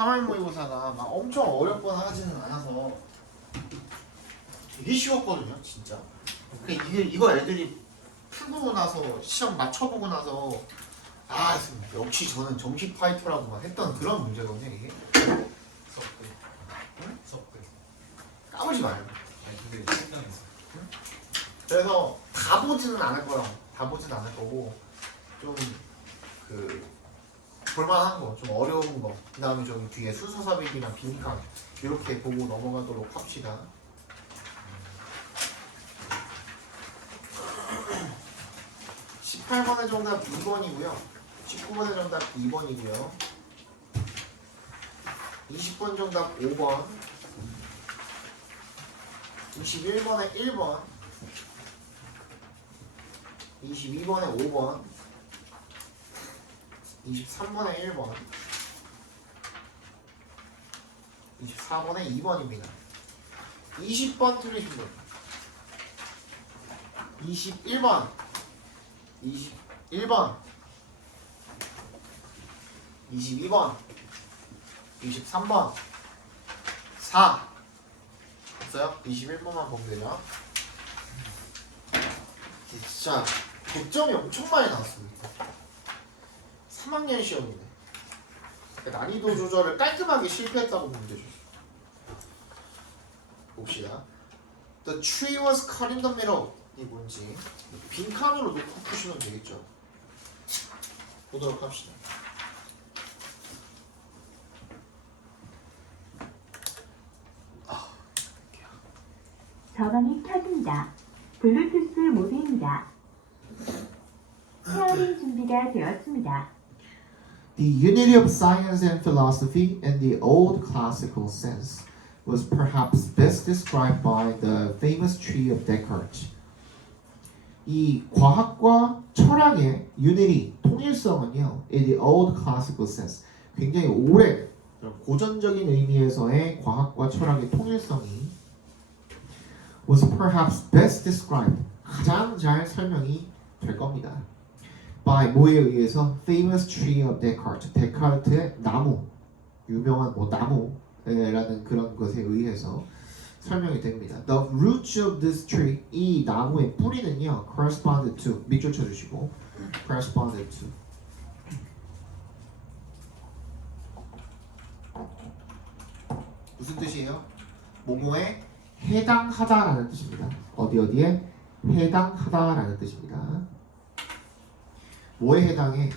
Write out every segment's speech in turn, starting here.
3월 모의고사가 막 엄청 어렵거나 하지는 않아서 되게 쉬웠거든요, 진짜. 그러니까 이거 애들이 풀고 나서 시험 맞춰보고 나서 아 역시 저는 정식 파이터라고만 했던 그런 문제거든요, 이게. 수업들. 응? 수업들. 까불지 말고. 아니 근데 생각했어. 그래서 다 보지는 않을 거라고. 다 보지는 않을 거고 좀 그 볼만한 거, 좀 어려운 거, 그 다음에 저기 뒤에 순서삽입이랑 빈칸 이렇게 보고 넘어가도록 합시다. 18번의 정답 2번이고요. 19번의 정답 2번이고요. 20번 정답 5번, 21번에 1번, 22번에 5번, 23번에 1번, 24번에 2번입니다. 20번 틀리신 분, 21번, 21번, 22번, 23번, 4 없어요? 21번만 보면 되죠. 진짜 100점이 엄청 많이 나왔습니다. 3학년 시험이네. 난이도 조절을 깔끔하게 실패했다고 보면 되죠. 봅시다. The tree was cut in the middle. 이 뭔지 빈칸으로 놓고 푸시면 되겠죠. 보도록 합시다. 전원이 켜진다. 블루투스 모드입니다. 헤어링 준비가 되었습니다. The unity of science and philosophy in the old classical sense was perhaps best described by the famous tree of Descartes. 이 과학과 철학의 unity, 통일성은요, in the old classical sense, 굉장히 오랜 고전적인 의미에서의 과학과 철학의 통일성이 was perhaps best described, 가장 잘 설명이 될 겁니다. by 뭐에 의해서? famous tree of Descartes, 데카르트의 나무, 유명한 뭐 나무라는 그런 것에 의해서 설명이 됩니다. The roots of this tree, 이 나무의 뿌리는요, corresponded to, 밑줄 쳐주시고, corresponded to. 무슨 뜻이에요? 뭐뭐에 해당하다라는 뜻입니다. 어디에 해당하다라는 뜻입니다. 뭐에 해당해?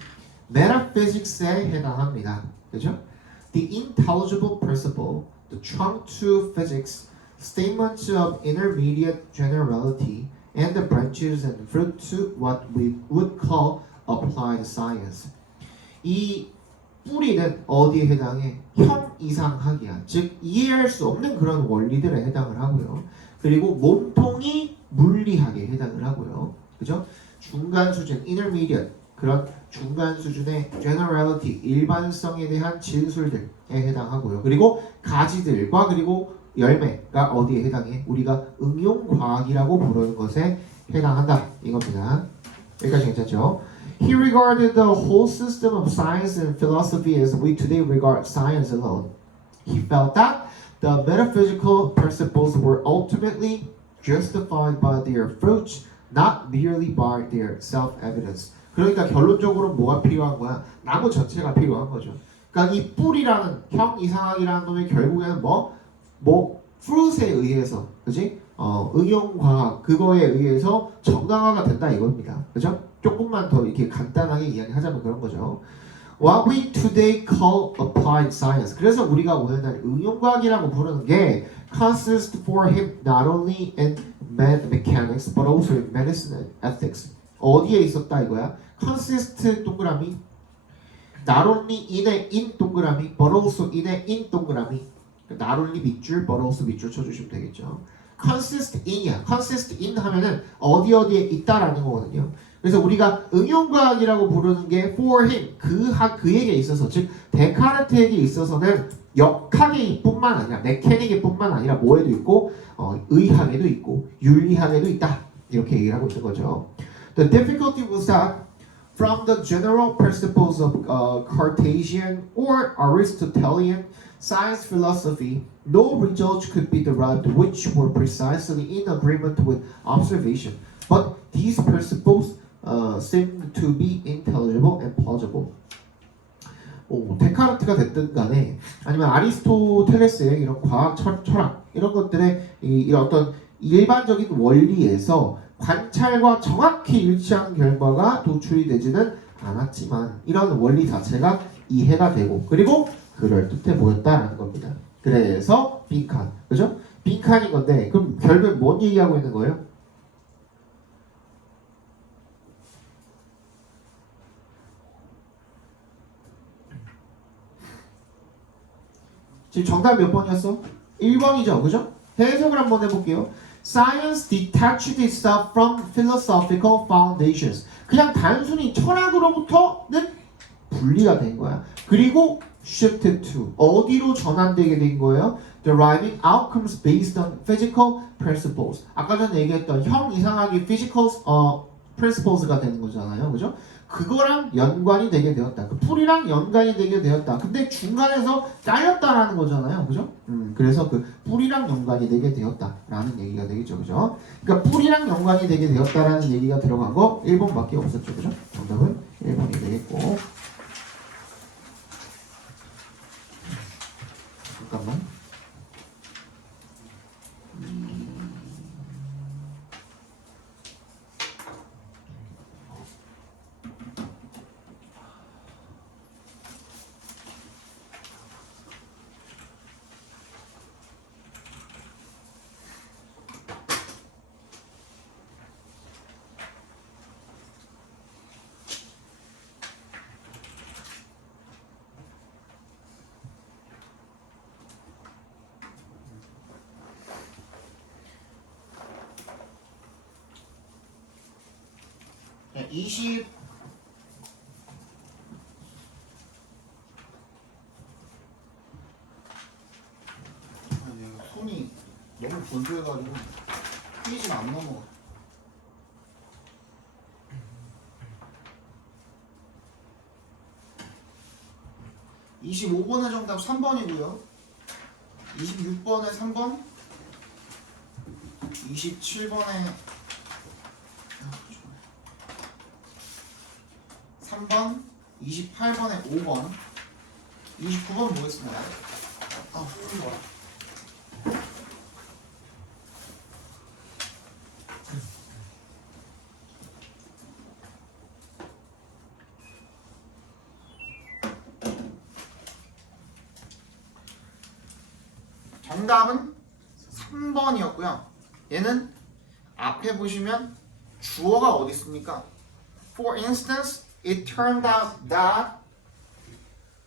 Metaphysics에 해당합니다. 그죠? The intelligible principle, the trunk to physics, statements of intermediate generality, and the branches and fruit to what we would call applied science. 이 뿌리는 어디에 해당해? 현 이상학이야. 즉 이해할 수 없는 그런 원리들에 해당을 하고요. 그리고 몸통이 물리학에 해당을 하고요. 그죠? 중간 수준, intermediate, 그런 중간 수준의 generality, 일반성에 대한 진술들에 해당하고요. 그리고 가지들과 그리고 열매가 어디에 해당해? 우리가 응용과학이라고 부르는 것에 해당한다. 이겁니다. 여기까지 괜찮죠? He regarded the whole system of science and philosophy as we today regard science alone. He felt that the metaphysical principles were ultimately justified by their fruits, not merely by their self-evidence. 그러니까 결론적으로 뭐가 필요한 거야? 나무 전체가 필요한 거죠. 그러니까 이 뿌리라는 형 이상학이라는 놈이 결국에는 fruit에 의해서, 그지? 응용과학 그거에 의해서 정당화가 된다 이겁니다. 그죠? 조금만 더 이렇게 간단하게 이야기하자면 그런 거죠. What we today call applied science. 그래서 우리가 오늘날 응용과학이라고 부르는 게 consists for him not only in math mechanics but also in medicine and ethics. 어디에 있었다 이거야? consist 동그라미 not only in의 in 동그라미 but also in의 in 동그라미 not only 밑줄 but also 밑줄 쳐주시면 되겠죠. consist in이야. consist in 하면은 어디에 있다라는 거거든요. 그래서 우리가 응용과학이라고 부르는 게 for him, 그에게 있어서, 즉 데카르트에게 있어서는 역학의 뿐만 아니라 메케닉의 뿐만 아니라 뭐에도 있고 의학에도 있고 윤리학에도 있다. 이렇게 얘기를 하고 있는 거죠. The difficulty was that from the general principles of Cartesian or Aristotelian science philosophy, no results could be derived which were precisely in agreement with observation. But these principles seem to be intelligible and plausible. 데카르트가 됐든 간에 아니면 아리스토텔레스의 이런 과학 철학 이런 것들의 이런 어떤 일반적인 원리에서 관찰과 정확히 일치한 결과가 도출이 되지는 않았지만 이런 원리 자체가 이해가 되고 그리고 그럴듯해 보였다라는 겁니다. 그래서 빈칸, 그죠? 빈칸인 건데 그럼 결국 뭔 얘기하고 있는 거예요? 지금 정답 몇 번이었어? 1번이죠, 그죠? 해석을 한번 해볼게요. Science detached itself from philosophical foundations. 그냥 단순히 철학으로부터는 분리가 된 거야. 그리고 shifted to 어디로 전환되게 된 거예요? Deriving outcomes based on physical principles. 아까 전에 얘기했던 형 이상하게 physical principles가 되는 거잖아요, 그죠? 그거랑 연관이 되게 되었다. 그 풀이랑 연관이 되게 되었다. 근데 중간에서 잘렸다라는 거잖아요, 그죠? 그래서 그 풀이랑 연관이 되게 되었다라는 얘기가 되겠죠, 그죠? 그러니까 풀이랑 연관이 되게 되었다라는 얘기가 들어간 거 1번밖에 없었죠, 그죠? 정답은 1번이 되겠고. 잠깐만. 네, 20 손이 너무 건조해가지고 페이지가 안 넘어가. 25번의 정답 3번이고요. 26번에 3번, 27번에 3번, 28번에 5번, 29번 보겠습니다. 정답은 3번이었고요. 얘는 앞에 보시면 주어가 어디 있습니까? For instance, it turned out that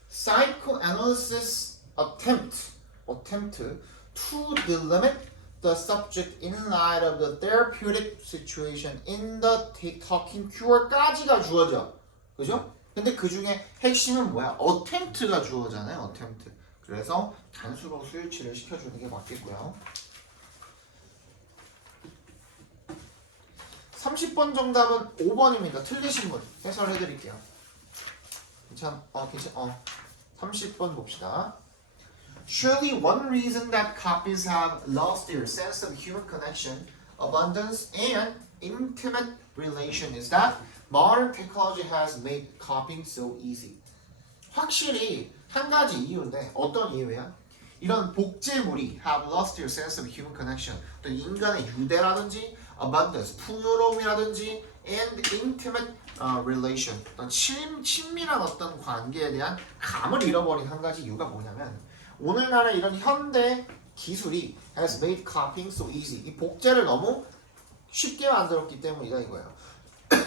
psychoanalysis attempt to delimit the subject in light of the therapeutic situation in the talking cure까지가 주어져. 그죠? 근데 그 중에 핵심은 뭐야? attempt가 주어잖아요. attempt. 그래서 단수로 수일치를 시켜주는 게 맞겠고요. 30번 정답은 5번입니다. 틀리신 분 해설해 드릴게요. 괜찮? 30번 봅시다. Surely one reason that copies have lost their sense of human connection, abundance, and intimate relation is that modern technology has made copying so easy. 확실히 한 가지 이유인데 어떤 이유야? 이런 복제물이 have lost their sense of human connection. 또 인간의 유대라든지 abundance, 풍요로움이라든지 and intimate relation, 어떤 친밀한 어떤 관계에 대한 감을 잃어버린 한 가지 이유가 뭐냐면 오늘날의 이런 현대 기술이 has made copying so easy. 이 복제를 너무 쉽게 만들었기 때문이다 이거예요.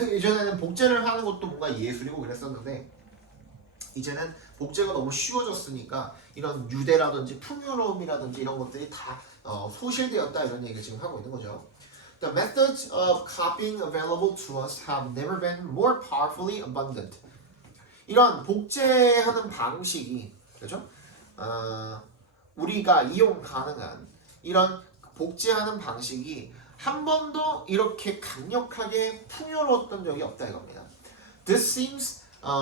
예전에는 복제를 하는 것도 뭔가 예술이고 그랬었는데 이제는 복제가 너무 쉬워졌으니까 이런 유대라든지 풍요로움이라든지 이런 것들이 다 소실되었다 이런 얘기를 지금 하고 있는 거죠. The methods of copying available to us have never been more powerfully abundant. 이런 복제하는 방식이 그죠? 우리가 이용 가능한 이런 복제하는 방식이 한 번도 이렇게 강력하게 풍요로웠던 적이 없다 이겁니다. This seems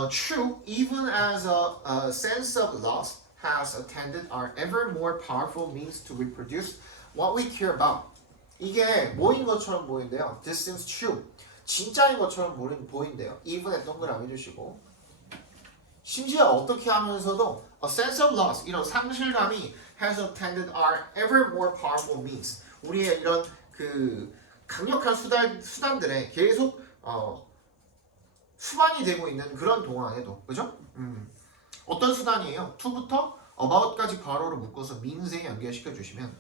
true even as a sense of loss has attended our ever more powerful means to reproduce what we care about. 이게 뭐인 것처럼 보인대요. This seems true. 진짜인 것처럼 보인대요. even에 동그라미 주시고 심지어 어떻게 하면서도 a sense of loss 이런 상실감이 has attended our ever more powerful means 우리의 이런 그 강력한 수단들에 계속 수반이 되고 있는 그런 동안에도 그죠? 어떤 수단이에요? to부터 about까지 괄호로 묶어서 means에 연결시켜 주시면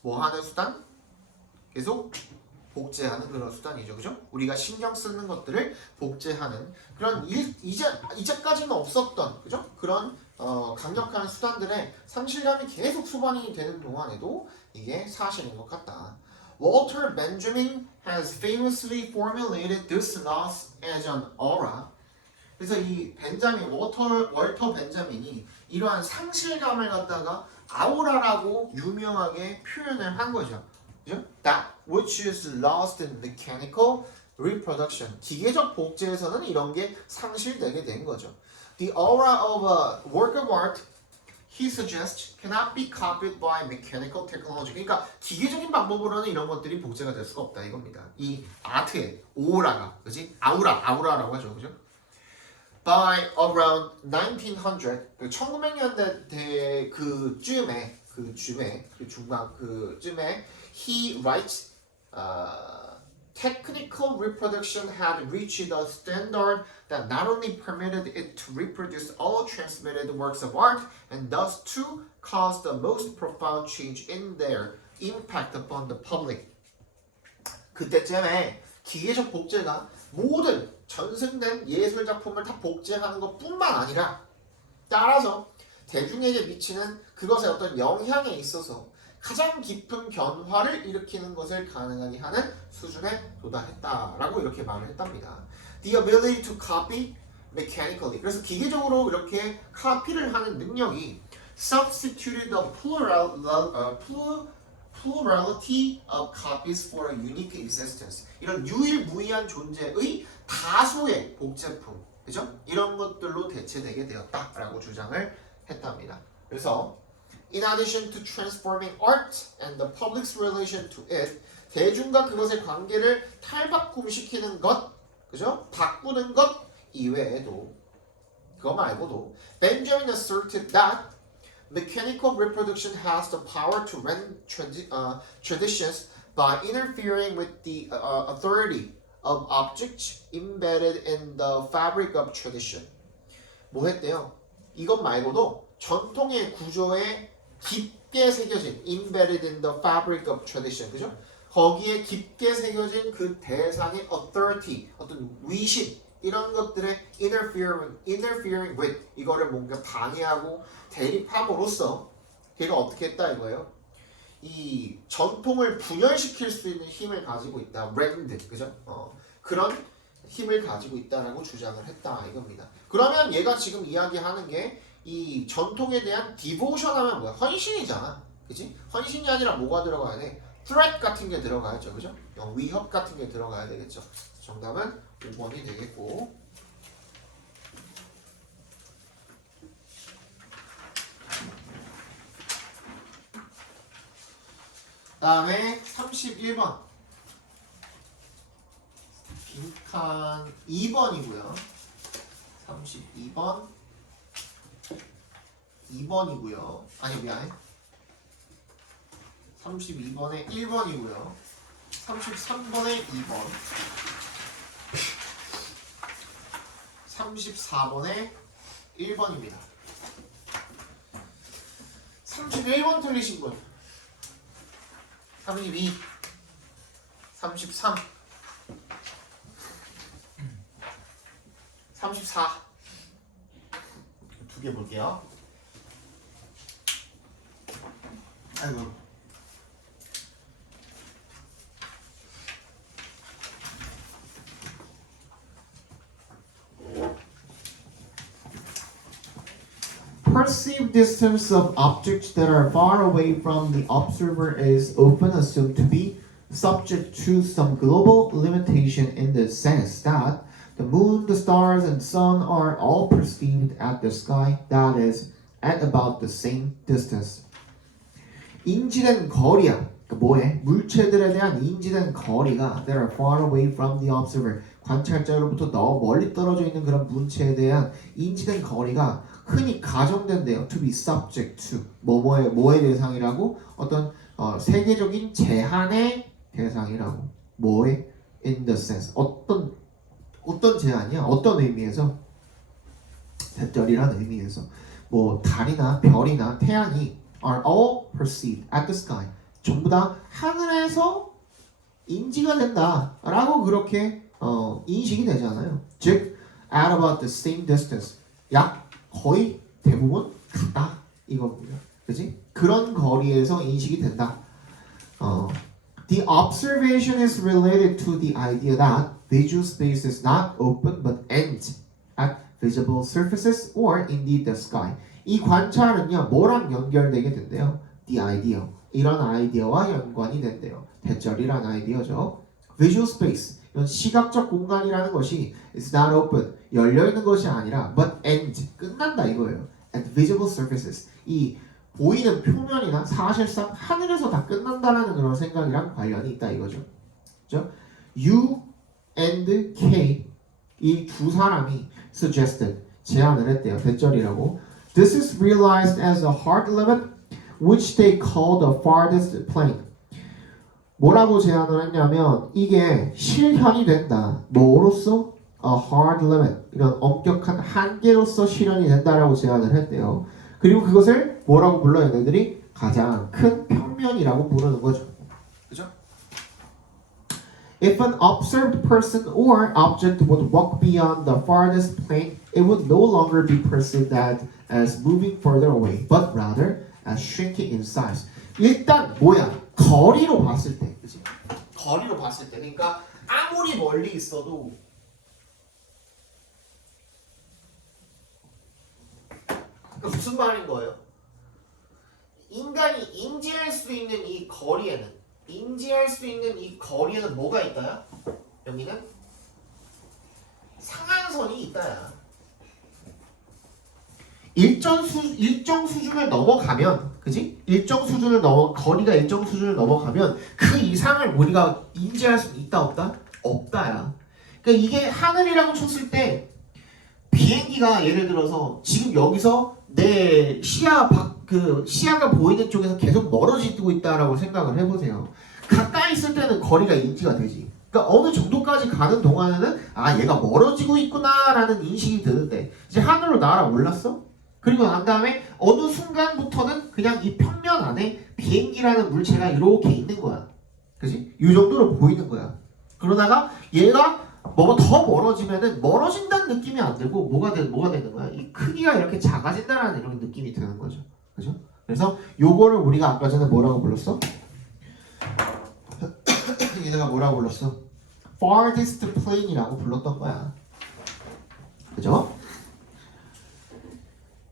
뭐 하는 수단? 계속 복제하는 그런 수단이죠, 그죠? 우리가 신경 쓰는 것들을 복제하는 그런 이제까지는 없었던, 그죠? 그런 강력한 수단들의 상실감이 계속 수반이 되는 동안에도 이게 사실인 것 같다. Walter Benjamin has famously formulated this loss as an aura. 그래서 이 월터 벤자민이 이러한 상실감을 갖다가 아우라라고 유명하게 표현을 한 거죠. 그죠? That which is lost in mechanical reproduction. 기계적 복제에서는 이런 게 상실되게 된 거죠. The aura of a work of art, he suggests, cannot be copied by mechanical technology. 그러니까 기계적인 방법으로는 이런 것들이 복제가 될 수가 없다 이겁니다. 이 아트의 오라가, 그지? 아우라라고 하죠, 그죠? By around 1900, 1900년대 그쯤에 he writes, technical reproduction had reached a standard that not only permitted it to reproduce all transmitted works of art, and thus to cause the most profound change in their impact upon the public. 그때쯤에 기계적 복제가 모든 전승된 예술 작품을 다 복제하는 것뿐만 아니라 따라서 대중에게 미치는 그것의 어떤 영향에 있어서 가장 깊은 변화를 일으키는 것을 가능하게 하는 수준에 도달했다라고 이렇게 말을 했답니다. The ability to copy mechanically. 그래서 기계적으로 이렇게 카피를 하는 능력이 substituted the plurality of copies for a unique existence. 이런 유일무이한 존재의 다수의 복제품, 그죠? 이런 것들로 대체되게 되었다라고 주장을 했답니다. 그래서 in addition to transforming art and the public's relation to it, 대중과 그것의 관계를 탈바꿈시키는 것, 그죠? 바꾸는 것 이외에도 그거 말고도 Benjamin asserted that mechanical reproduction has the power to rend traditions by interfering with the authority of objects embedded in the fabric of tradition. 뭐 했대요? 이것 말고도 전통의 구조에 깊게 새겨진 embedded in the fabric of tradition, 그죠? 거기에 깊게 새겨진 그 대상의 authority, 어떤 위신 이런 것들의 interfering with 이거를 뭔가 방해하고 대립함으로써 걔가 어떻게 했다 이거예요? 이 전통을 분열시킬 수 있는 힘을 가지고 있다, rend, 그죠? 그런 힘을 가지고 있다라고 주장을 했다 이겁니다. 그러면 얘가 지금 이야기하는 게 이 전통에 대한 디보션 하면 뭐야? 헌신이잖아. 그치? 헌신이 아니라 뭐가 들어가야 돼? threat 같은 게 들어가야죠. 그죠? 위협 같은 게 들어가야 되겠죠. 정답은 5번이 되겠고. 다음에 31번. 빈칸 2번이고요. 32번. 2번이고요. 아니 미안해. 32번에 1번이고요. 33번에 2번. 34번에 1번입니다. 31번 틀리신 분. 32, 33, 34. 두 개 볼게요. 아이고. Perceived distance of objects that are far away from the observer is often assumed to be subject to some global limitation in the sense that the moon, the stars, and sun are all perceived at the sky, that is, at about the same distance. 인지된 거리야. 그러니까 뭐해? 물체들에 대한 인지된 거리가 that are far away from the observer. 관찰자로부터 너무 멀리 떨어져 있는 그런 물체에 대한 인지된 거리가 흔히 가정된대요. To be subject to. 뭐의 대상이라고? 어떤 세계적인 제한의 대상이라고. 뭐에? In the sense. 어떤 제한이야? 어떤 의미에서? 대절이라는 의미에서. 뭐 달이나 별이나 태양이 are all perceived at the sky. 전부 다 하늘에서 인지가 된다라고 그렇게 인식이 되잖아요. 즉, at about the same distance. 약 거의 대부분 같다 이겁니다. 그지? 그런 거리에서 인식이 된다. The observation is related to the idea that visual space is not open but ends at visible surfaces or indeed the sky. 이 관찰은요 뭐랑 연결되게 된대요? The idea. 이런 아이디어와 연관이 된대요. 대절이란 아이디어죠. Visual space. 이건 시각적 공간이라는 것이 is not open. 열려있는 것이 아니라 but ends. 끝난다 이거예요. At visible surfaces. 이 보이는 표면이나 사실상 하늘에서 다 끝난다라는 그런 생각이랑 관련이 있다 이거죠. 그죠? U and K 이 두 사람이 suggested 제안을 했대요. 대절이라고. This is realized as a hard limit which they call the farthest plane. 뭐라고 제안을 했냐면 이게 실현이 된다. 뭐로써? A hard limit. 이런 엄격한 한계로서 실현이 된다라고 제안을 했대요. 그리고 그것을 뭐라고 불러요? 얘네들이 가장 큰 평면이라고 부르는 거죠. 그죠? If an observed person or object would walk beyond the farthest plane, it would no longer be perceived as moving further away, but rather as shrinking in size. 일단 뭐야? 거리로 봤을 때, 그치? 거리로 봤을 때, 그러니까 아무리 멀리 있어도 무슨 말인 거예요? 인간이 인지할 수 있는 이 거리에는 뭐가 있다야? 여기는 상한선이 있다야. 일정 수준을 넘어가면, 그지? 거리가 일정 수준을 넘어가면 그 이상을 우리가 인지할 수 있다 없다? 없다야. 그러니까 이게 하늘이라고 쳤을 때 비행기가 예를 들어서 지금 여기서 내 시야가 보이는 쪽에서 계속 멀어지고 있다라고 생각을 해보세요. 가까이 있을 때는 거리가 인지가 되지. 그러니까 어느 정도까지 가는 동안에는 아 얘가 멀어지고 있구나라는 인식이 드는데 이제 하늘로 날아 올랐어? 그리고 난 다음에 어느 순간부터는 그냥 이 평면 안에 비행기라는 물체가 이렇게 있는 거야. 그지? 이 정도로 보이는 거야. 그러다가 얘가 뭐가 더 멀어지면은 멀어진다는 느낌이 안 들고 뭐가 되는 거야? 이 크기가 이렇게 작아진다라는 이런 느낌이 드는 거죠. 그죠? 그래서 요거를 우리가 아까 전에 뭐라고 불렀어? 얘네가 뭐라고 불렀어? farthest plane이라고 불렀던 거야. 그죠?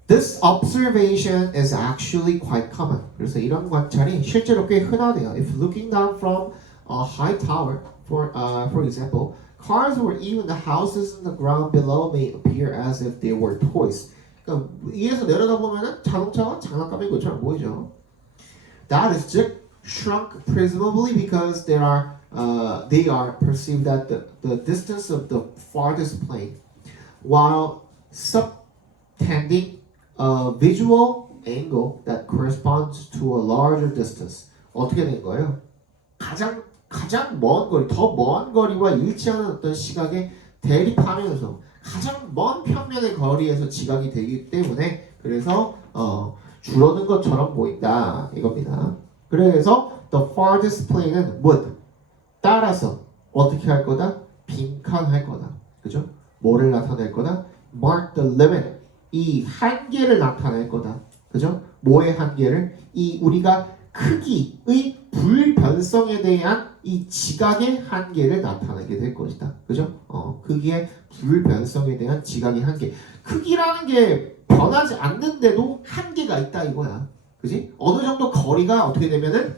This observation is actually quite common. 그래서 이런 관찰이 실제로 꽤 흔하대요. If looking down from a high tower, for example, cars or even the houses on the ground below may appear as if they were toys. 그러니까 위에서 내려다보면은 자동차가 장난감인 것처럼 보이죠. That is 즉 shrunk presumably because they are perceived at the distance of the farthest plane, while subtending a visual angle that corresponds to a larger distance. 어떻게 된 거예요? 가장 먼 거리, 더 먼 거리와 일치하는 어떤 시각에 대립하면서 가장 먼 평면의 거리에서 지각이 되기 때문에 그래서 줄어든 것처럼 보인다 이겁니다. 그래서 the farthest plane은 would 따라서 어떻게 할 거다? 빈칸할 거다. 그죠? 뭐를 나타낼 거다? mark the limit. 이 한계를 나타낼 거다. 그죠? 뭐의 한계를? 이 우리가 크기의 불변성에 대한 이 지각의 한계를 나타내게 될 것이다. 그죠? 크기의 불변성에 대한 지각의 한계. 크기라는 게 변하지 않는데도 한계가 있다 이거야. 그지? 어느 정도 거리가 어떻게 되면은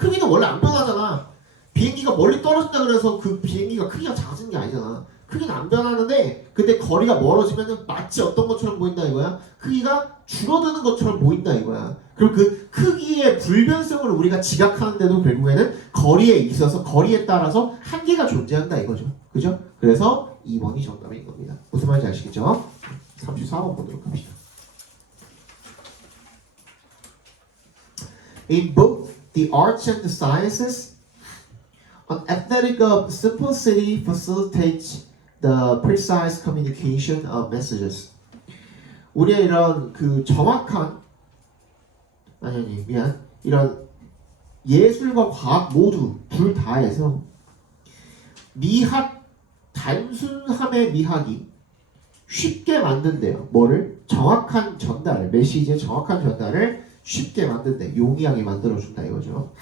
크기는 원래 안 변하잖아. 비행기가 멀리 떨어진다 그래서 그 비행기가 크기가 작아지는 게 아니잖아. 크기는 안 변하는데 근데 거리가 멀어지면은 마치 어떤 것처럼 보인다 이거야. 크기가 줄어드는 것처럼 보인다 이거야. 그럼 그 크기의 불변성을 우리가 지각하는데도 결국에는 거리에 있어서 거리에 따라서 한계가 존재한다 이거죠. 그죠? 그래서 2번이 정답인 겁니다. 무슨 말인지 아시겠죠? 34번 보도록 합시다. In both the arts and the sciences, an aesthetic of simplicity facilitates the precise communication of messages. 우리의 이런 그 정확한 미안 이런 예술과 과학 모두 둘 다에서 미학 단순함의 미학이 쉽게 만든대요. 뭐를? 정확한 전달, 메시지의 정확한 전달을 쉽게 만든대. 용이하게 만들어준다 이거죠.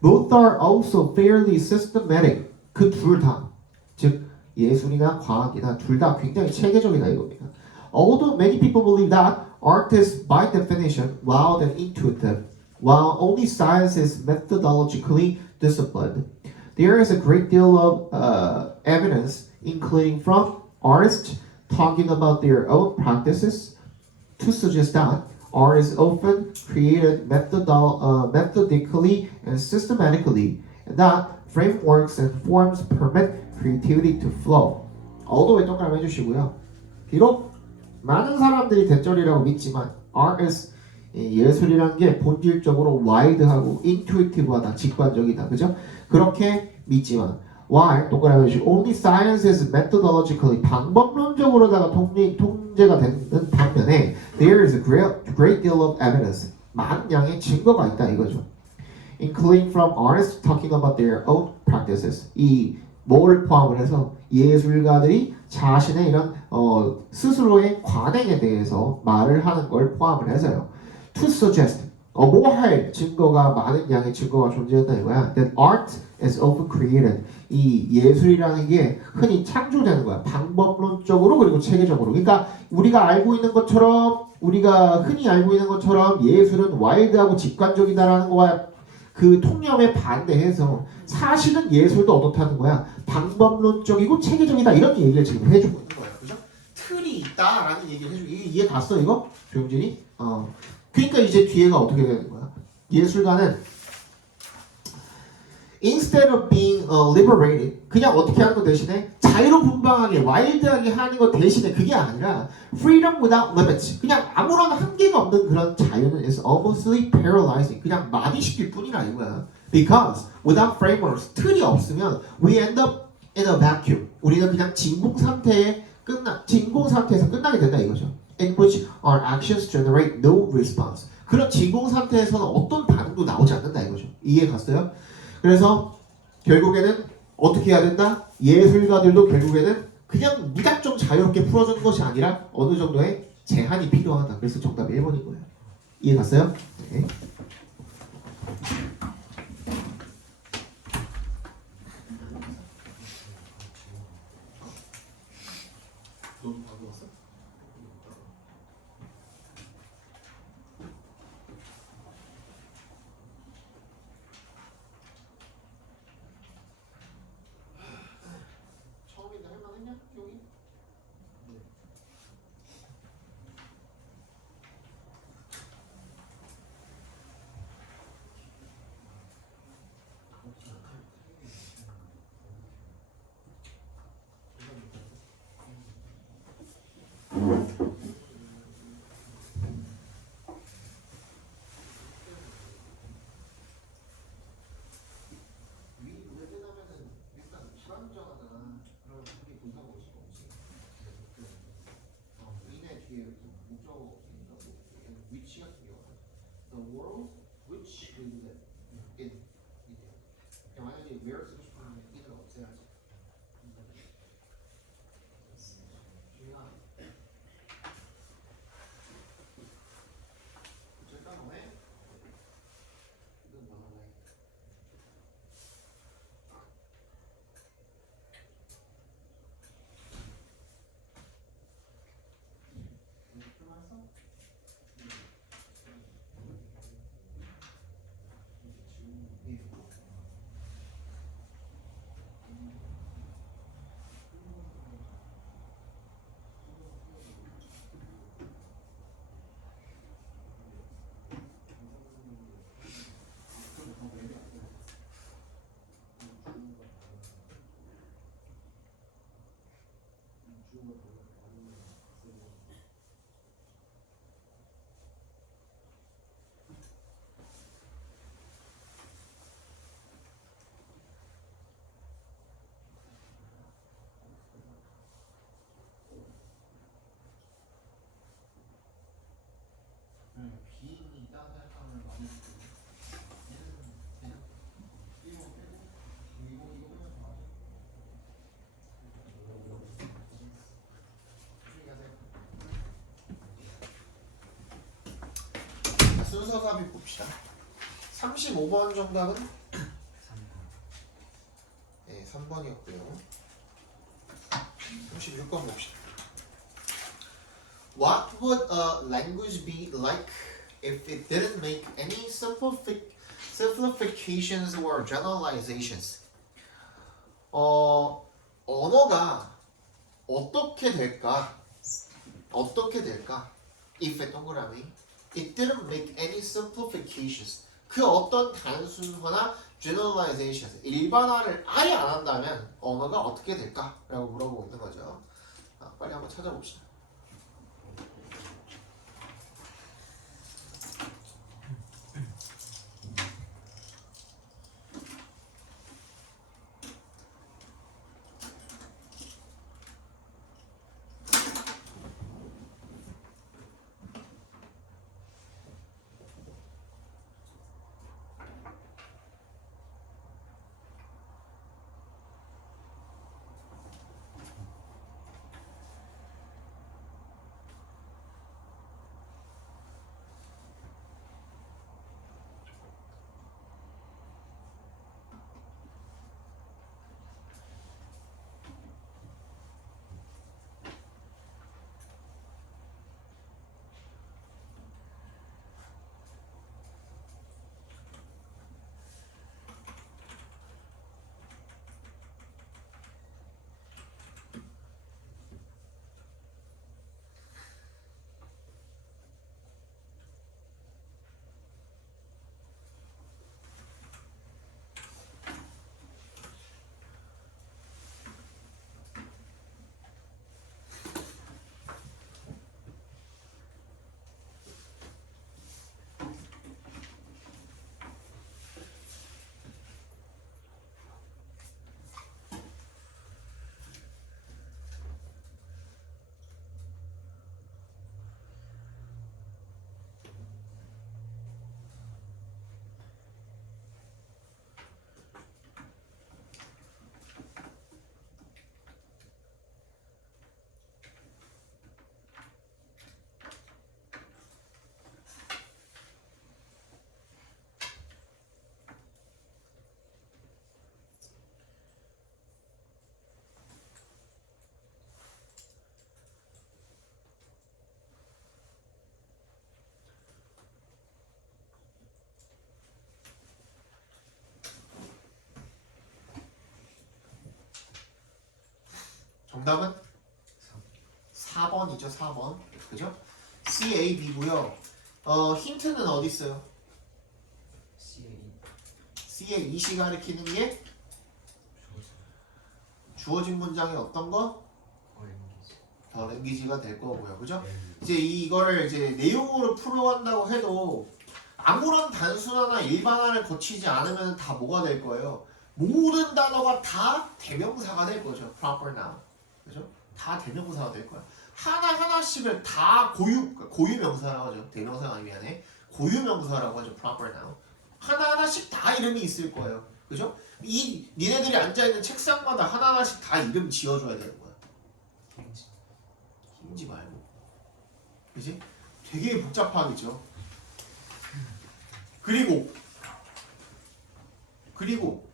Both are also fairly systematic. 그 둘 다, 즉 예술이나 과학이나 둘 다 굉장히 체계적이다 이겁니다. Although many people believe that art is by definition wild and intuitive, while only science is methodologically disciplined, there is a great deal of evidence, including from artists talking about their own practices, to suggest that art is often created methodically and systematically, and that frameworks and forms permit creativity to flow. 어도에 동그라미 해주시고요. 비록 많은 사람들이 대절이라고 믿지만 art is 예술이란 게 본질적으로 와이드하고 인투이티브하다, 직관적이다, 그죠? 그렇게 믿지만 why 동그라미 해주시고 only science is methodologically 방법론적으로다가 통제가 되는 반면에 there is a great deal of evidence 많은 양의 증거가 있다 이거죠. Including from artists talking about their own practices. 이 뭐를 포함을 해서 예술가들이 자신의 이런 스스로의 관행에 대해서 말을 하는 걸 포함을 해서요. To suggest 뭐할 증거가 많은 양의 증거가 존재한다 이거야. That art is often created. 이 예술이라는 게 흔히 창조되는 거야. 방법론적으로 그리고 체계적으로. 그러니까 우리가 알고 있는 것처럼 우리가 흔히 알고 있는 것처럼 예술은 와일드하고 직관적이다라는 거와 그 통념에 반대해서 사실은 예술도 어떻다는 거야. 방법론적이고 체계적이다 이런 얘기를 지금 해주고 있는 거야. 그죠? 틀이 있다라는 얘기를 해주고 이해 갔어 이거? 조용진이? 그러니까 이제 뒤에가 어떻게 되는 거야? 예술가는 instead of being liberated 그냥 어떻게 하는 거 대신에 자유분방하게 와일드하게 하는 거 대신에 그게 아니라 freedom without limits 그냥 아무런 한계가 없는 그런 자유는 is almostly paralyzing 그냥 마비시킬 뿐이라 이거야. Because without frameworks 틀이 없으면 we end up in a vacuum 우리는 그냥 진공 상태에서 끝나게 된다 이거죠. In which our actions generate no response 그런 진공 상태에서는 어떤 반응도 나오지 않는다 이거죠. 이해 갔어요? 그래서 결국에는 어떻게 해야 된다? 예술가들도 결국에는 그냥 무작정 자유롭게 풀어주는 것이 아니라 어느 정도의 제한이 필요하다. 그래서 정답이 1번인 거예요. 이해 갔어요? 네. 너도 바로 왔어? 처음인데 할만했냐? 기억이? 네. The world which we live in. 만약에 where 쓰고 싶으면 이를 없애야지. 잠깐만. 이건 뭐하나? 네. 순서 삽입 봅시다. 35번 정답은 3번. 네, 3번이었고요. 36번 봅시다. What would a language be like if it didn't make any simplifications or generalizations? 언어가 어떻게 될까? 어떻게 될까? If it 동그라미 it didn't make any simplifications. 그 어떤 단순화나 generalizations, 일반화를 아예 안 한다면 언어가 어떻게 될까? 라고 물어보고 있는 거죠. 빨리 한번 찾아봅시다. 정답은 4번이죠. 4번. 그죠? CAB고요. 힌트는 어디 있어요? CA C의 이시 가리키는 게 주어진 문장의 어떤 거? 더 랭귀지가 될 거고요. 그죠? 이제 이거를 이제 내용으로 풀어간다고 해도 아무런 단순화나 일반화를 거치지 않으면 다 뭐가 될 거예요? 모든 단어가 다 대명사가 될 거죠. proper noun. 그죠? 다 대명사가 될 거야. 하나하나씩을 다 고유명사라고 하죠. 대명사가 아니 미안해. 고유명사라고 하죠. proper noun. 하나하나씩 다 이름이 있을 거예요. 그죠? 니네들이 앉아있는 책상마다 하나하나씩 다 이름 지어줘야 되는 거야. 힘지 말고. 그지? 되게 복잡하겠죠? 그리고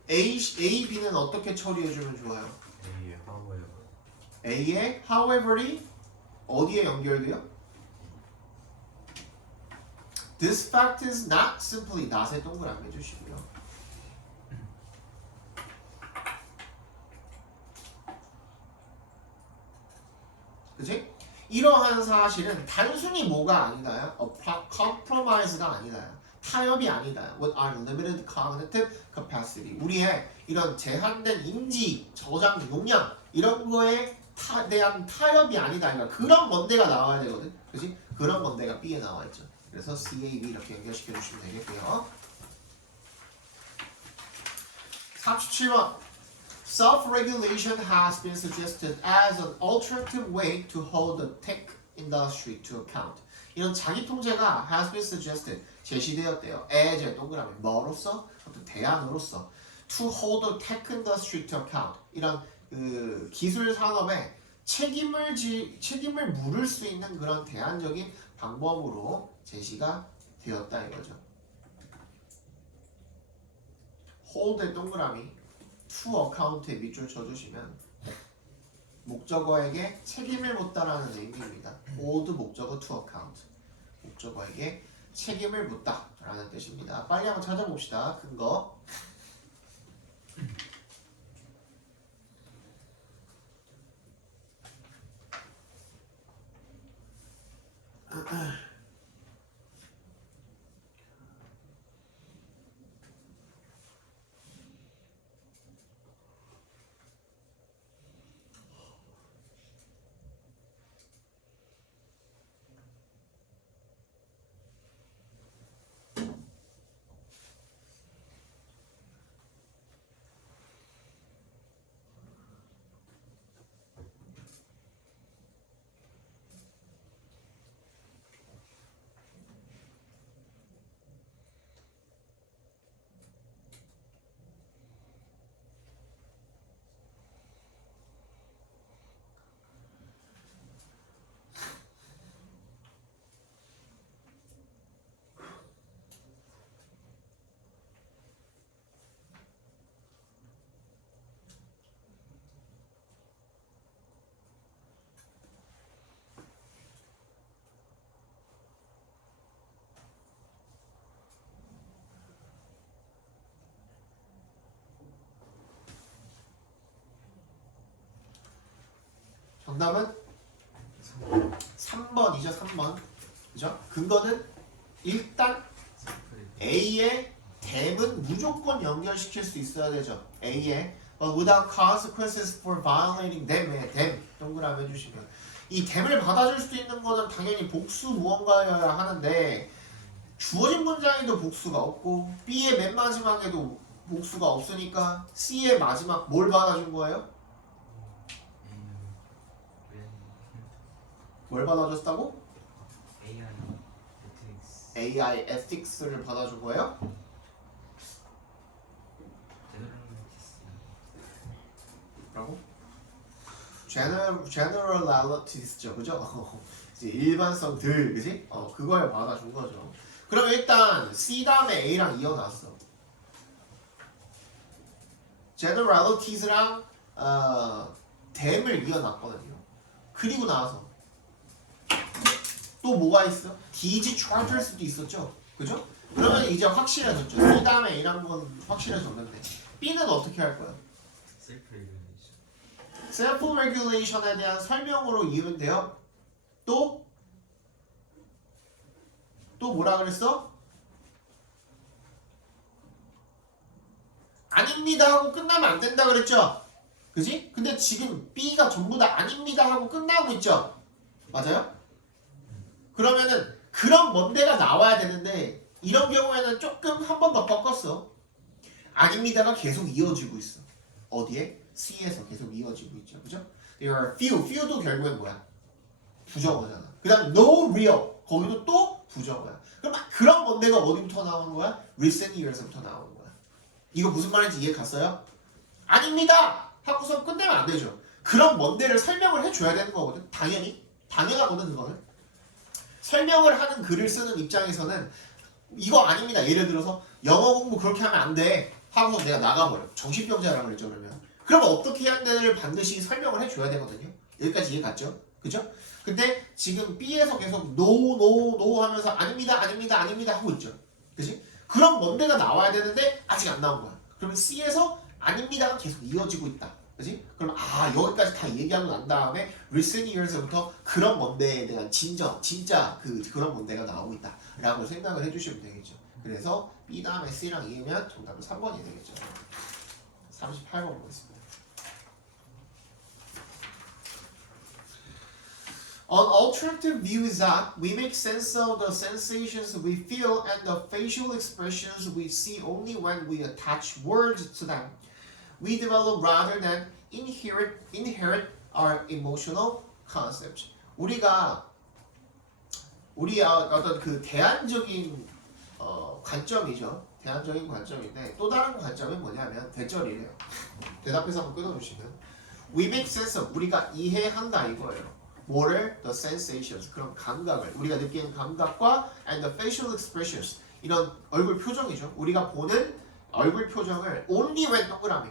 A, B는 어떻게 처리해주면 좋아요? A의 however. A의 however이 어디에 연결돼요? This fact is not simply not에 동그라미 해주시고요. 그치? 이러한 사실은 단순히 뭐가 아니다요? compromise가 아니다요. 타협이 아니다. With our limited cognitive capacity. 우리의 이런 제한된 인지, 저장 용량 이런 거에 대한 타협이 아니다. 그러니까 그런 뭔데가 나와야 되거든. 그치? 그런 뭔데가 B에 나와 있죠. 그래서 CAB 이렇게 연결시켜 주시면 되겠고요. 37번. Self-regulation has been suggested as an alternative way to hold the tech industry to account. 이런 자기 통제가 has been suggested 제시되었대요. as 동그라미 뭐로서? 어떤 대안으로서 to hold the tech industry to account. 이런 그 기술 산업에 책임을 물을 수 있는 그런 대안적인 방법으로 제시가 되었다 이거죠. hold의 동그라미 to account에 밑줄 쳐주시면 목적어에게 책임을 묻다라는 의미입니다. hold 목적어 to account. 목적어에게 책임을 묻다라는 뜻입니다. 빨리 한번 찾아봅시다. 근거. 정답은 3번이죠. 3번. 그죠? 근거는 일단 A의 댐은 무조건 연결시킬 수 있어야 되죠. A의 without consequences for violating them의 댐 동그라미 해주시면 이 댐을 받아줄 수 있는 거는 당연히 복수 무언가여야 하는데 주어진 문장에도 복수가 없고 B의 맨 마지막에도 복수가 없으니까 C의 마지막 뭘 받아준 거예요? 뭘 받아줬다고? AI ethics를 받아준 거예요? 라고? generalities죠, 그죠? 이제 일반성들, 그지? 그걸 받아준 거죠. 그럼 일단 C 다음에 A랑 이어놨어. generalities랑 댐을 이어놨거든요. 그리고 나서 또 뭐가 있어? DG charter 수도 있었죠, 그죠? 그러면 이제 확실해졌죠. C 다음에 A란 건 확실해졌는데 B는 어떻게 할 거야? 셀프 레귤레이션에 대한 설명으로 이으면 돼요. 또 뭐라 그랬어? 아닙니다 하고 끝나면 안 된다 그랬죠? 그지? 근데 지금 B가 전부 다 아닙니다 하고 끝나고 있죠? 맞아요? 그러면은 그런 뭔데가 나와야 되는데 이런 경우에는 조금 한 번 더 꺾었어. 아닙니다가 계속 이어지고 있어. 어디에? C에서 계속 이어지고 있죠. 그죠? There are few도 결국엔 뭐야? 부정어잖아. 그 다음 no real 거기도 또 부정어야. 그럼 그런 뭔데가 어디부터 나오는 거야? recent years부터 나오는 거야. 이거 무슨 말인지 이해 갔어요? 아닙니다! 하고서 끝내면 안 되죠. 그런 뭔데를 설명을 해줘야 되는 거거든. 당연하거든 그거는. 설명을 하는 글을 쓰는 입장에서는 이거 아닙니다. 예를 들어서 영어 공부 그렇게 하면 안 돼. 하고서 내가 나가버려. 정신병자라고 그랬죠 그러면. 그러면 어떻게 해야 되는지를 반드시 설명을 해줘야 되거든요. 여기까지 이해 갔죠? 그죠? 근데 지금 B에서 계속 no 하면서 아닙니다 하고 있죠. 그지? 그럼 뭔데가 나와야 되는데 아직 안 나온 거야. 그러면 C에서 아닙니다가 계속 이어지고 있다. 그지? 그럼 여기까지 다 얘기하고 난 다음에 recent years부터 그런 뭔데에 대한 진짜 그런 뭔데가 나오고 있다 라고 생각을 해주시면 되겠죠. 그래서 B 다음에 C랑 이으면 정답은 3번이 되겠죠. 38번 보겠습니다. An alternative view is that we make sense of the sensations we feel and the facial expressions we see only when we attach words to them. We develop rather than inherit our emotional concepts. 우리가 어떤 그 대안적인 관점이죠. 대안적인 관점인데 또 다른 관점은 뭐냐면 대절이래요. 대답해서 한번 끊어주시면 We make sense of 우리가 이해한다 이거예요. 뭐를? The sensations. 그런 감각을. 우리가 느끼는 감각과 and the facial expressions. 이런 얼굴 표정이죠. 우리가 보는 얼굴 표정을 only when 동그라미.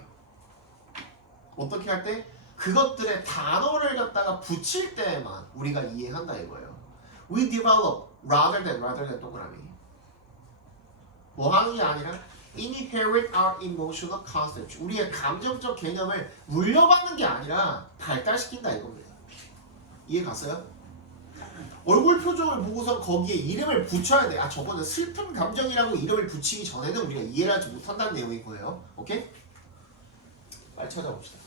어떻게 할 때? 그것들의 단어를 갖다가 붙일 때만 우리가 이해한다 이거예요. We develop rather than 동그라미. 뭐 하는 게 아니라 inherit our emotional concepts. 우리의 감정적 개념을 물려받는 게 아니라 발달시킨다 이겁니다. 이해 갔어요? 얼굴 표정을 보고서 거기에 이름을 붙여야 돼. 아 저거는 슬픈 감정이라고 이름을 붙이기 전에는 우리가 이해를 하지 못한다는 내용인 거예요. 오케이? 빨리 찾아봅시다.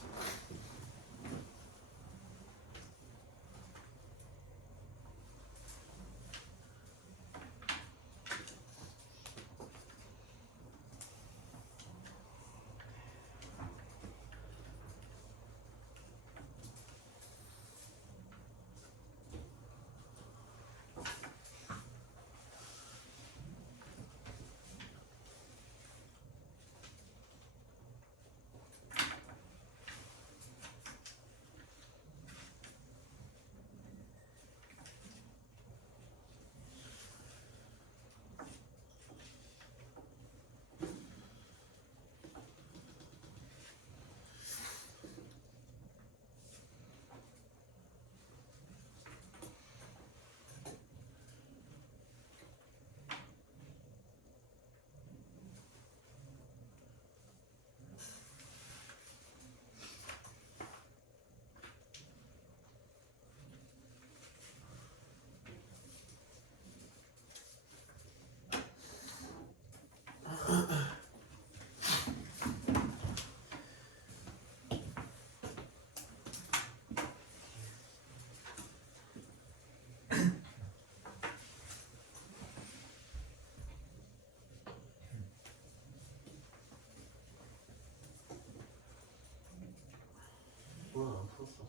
뭐야 안 풀었어.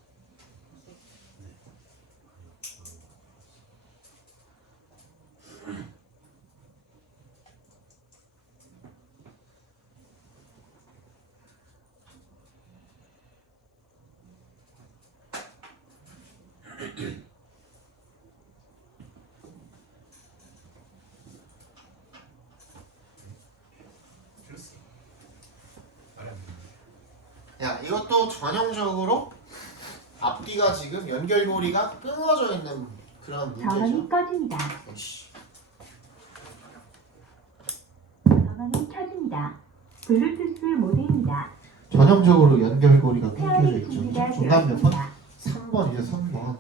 네. 풀었어. 말이 안 돼. 야 이것도 전형적으로 앞뒤가 지금 연결고리가 끊어져 있는 그런 문제죠. 전원이 꺼집니다. 역시. 전원이 켜집니다. 블루투스 모드입니다. 전형적으로 연결고리가 끊겨져 페어링 있죠. 준비가 정답 몇 번? 되었습니다. 3번이죠. 3번.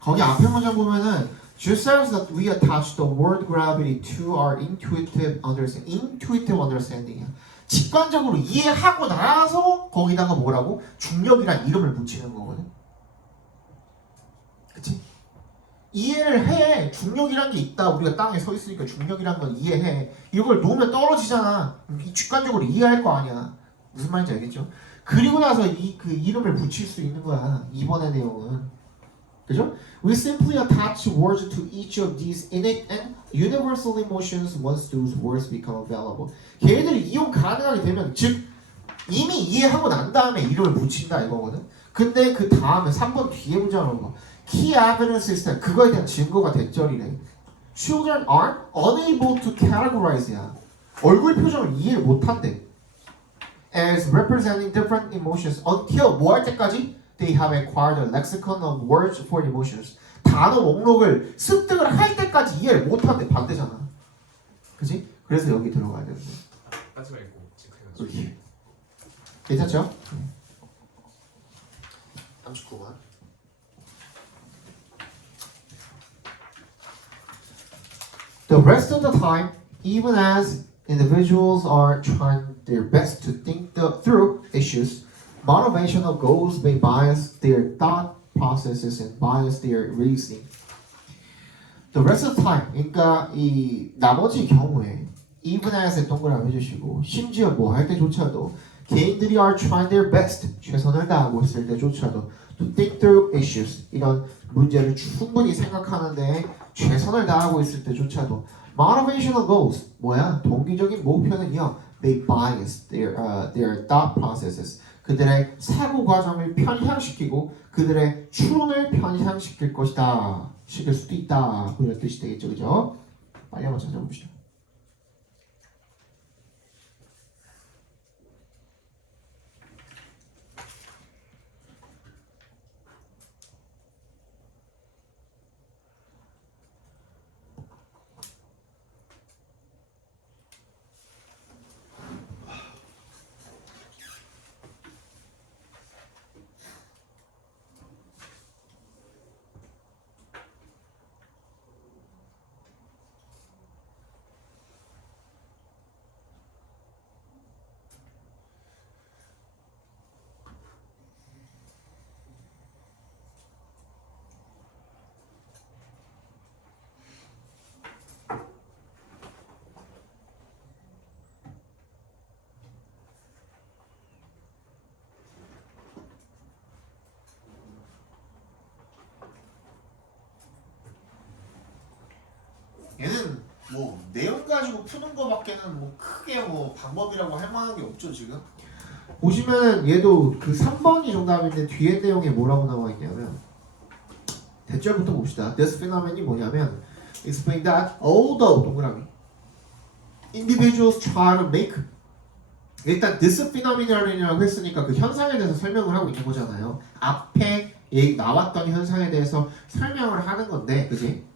거기 앞에 문장 보면은 Justice that we attach the word gravity to our intuitive understanding. intuitive understanding이야. 직관적으로 이해하고 나서 거기다가 뭐라고? 중력이란 이름을 붙이는 거거든. 그치? 이해를 해. 중력이란 게 있다. 우리가 땅에 서 있으니까 중력이란 건 이해해. 이걸 놓으면 떨어지잖아. 직관적으로 이해할 거 아니야. 무슨 말인지 알겠죠? 그리고 나서 그 이름을 붙일 수 있는 거야. 이번의 내용은. 그죠? We simply attach words to each of these innate and universal emotions once those words become available. 걔네들이 이용 가능하게 되면, 즉 이미 이해하고 난 다음에 이름을 붙인다 이거거든. 근데 그 다음에 3번 뒤에 문장을 봐. Key evidence is that 그거에 대한 증거가 대절이래. Children are unable to categorize야. 얼굴 표정을 이해를 못한대. As representing different emotions until 뭐 할 때까지? They have acquired a lexicon of words for emotions. 단어 목록을 습득을 할 때까지 이해를 못한대. 반대잖아. 그치? 그래서 여기 들어가야 되는 거야. 따지 말고 체크해가지고. 그렇지. 괜찮죠? 39번. The rest of the time, even as individuals are trying their best to think through issues, motivational goals may bias their thought processes and bias their reasoning. The rest of the time, 그러니까 이 나머지 경우에 even as에 동그라미 해주시고 심지어 뭐 할 때조차도 개인들이 are trying their best 최선을 다하고 있을 때조차도 to think through issues 이런 문제를 충분히 생각하는데 최선을 다하고 있을 때조차도 motivational goals 뭐야 동기적인 목표는요 they bias their thought processes 그들의 사고 과정을 편향시키고 그들의 추론을 편향시킬 것이다. 시킬 수도 있다. 그런 뜻이 되겠죠, 그죠? 빨리 한번 찾아봅시다. 얘는 뭐 내용 가지고 푸는 거밖에는 뭐 크게 뭐 방법이라고 할 만한 게 없죠 지금. 보시면 얘도 그 3번이 정답인데 뒤에 내용에 뭐라고 나와 있냐면 대절부터 봅시다. This phenomen이 뭐냐면 explain that although 동그라미 individuals try to make 일단 this phenomen이라고 했으니까 그 현상에 대해서 설명을 하고 있는 거잖아요. 앞에 얘기 나왔던 현상에 대해서 설명을 하는 건데, 그지?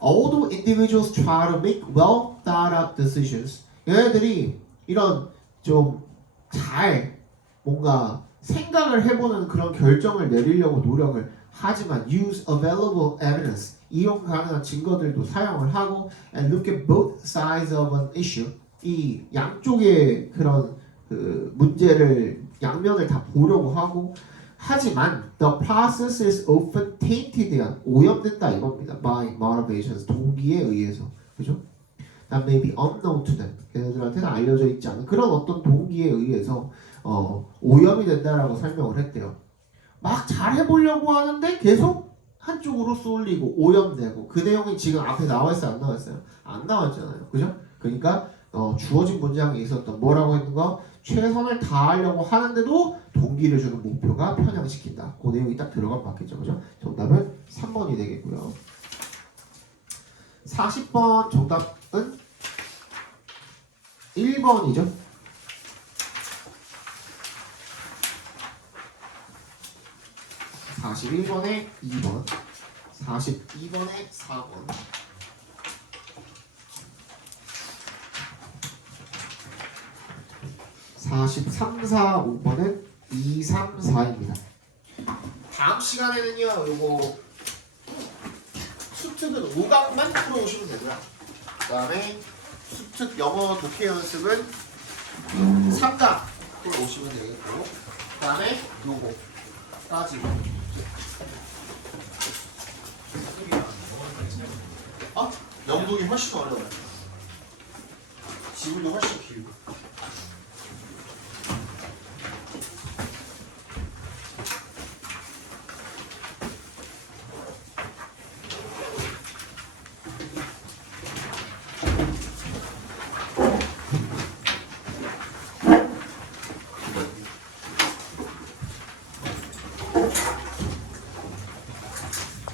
Although individuals try to make well thought out decisions, 얘네들이 이런 좀 잘 뭔가 생각을 해보는 그런 결정을 내리려고 노력을 하지만 use available evidence, 이용 가능한 증거들도 사용을 하고 and look at both sides of an issue, 이 양쪽의 그런 그 문제를 양면을 다 보려고 하고 하지만 the process is often tainted, 오염된다 이겁니다. by motivations, 동기에 의해서, 그죠? That may be unknown to them, 걔네들한테는 알려져 있지 않은 그런 어떤 동기에 의해서 오염이 된다라고 설명을 했대요. 막 잘해보려고 하는데 계속 한쪽으로 쏠리고 오염되고, 그 내용이 지금 앞에 나와 있어요, 안 나와 있어요? 안 나왔잖아요, 그죠? 그러니까 주어진 문장에 있었던 뭐라고 했는 거? 최선을 다하려고 하는데도 동기를 주는 목표가 편향시킨다. 그 내용이 딱 들어가면 맞겠죠, 그죠? 정답은 3번이 되겠고요. 40번 정답은 1번이죠. (41번에) 2번, 42번에 4번, 43, 4, 5번은 2, 3, 4입니다. 다음 시간에는요, 요거 수특은 5강만 풀어오시면 되고요. 그 다음에 수특 영어 독해 연습은 3강 풀어오시면 되겠고, 그 다음에 요거까지. 영독이 훨씬 어려워요. 지문도 훨씬 길고.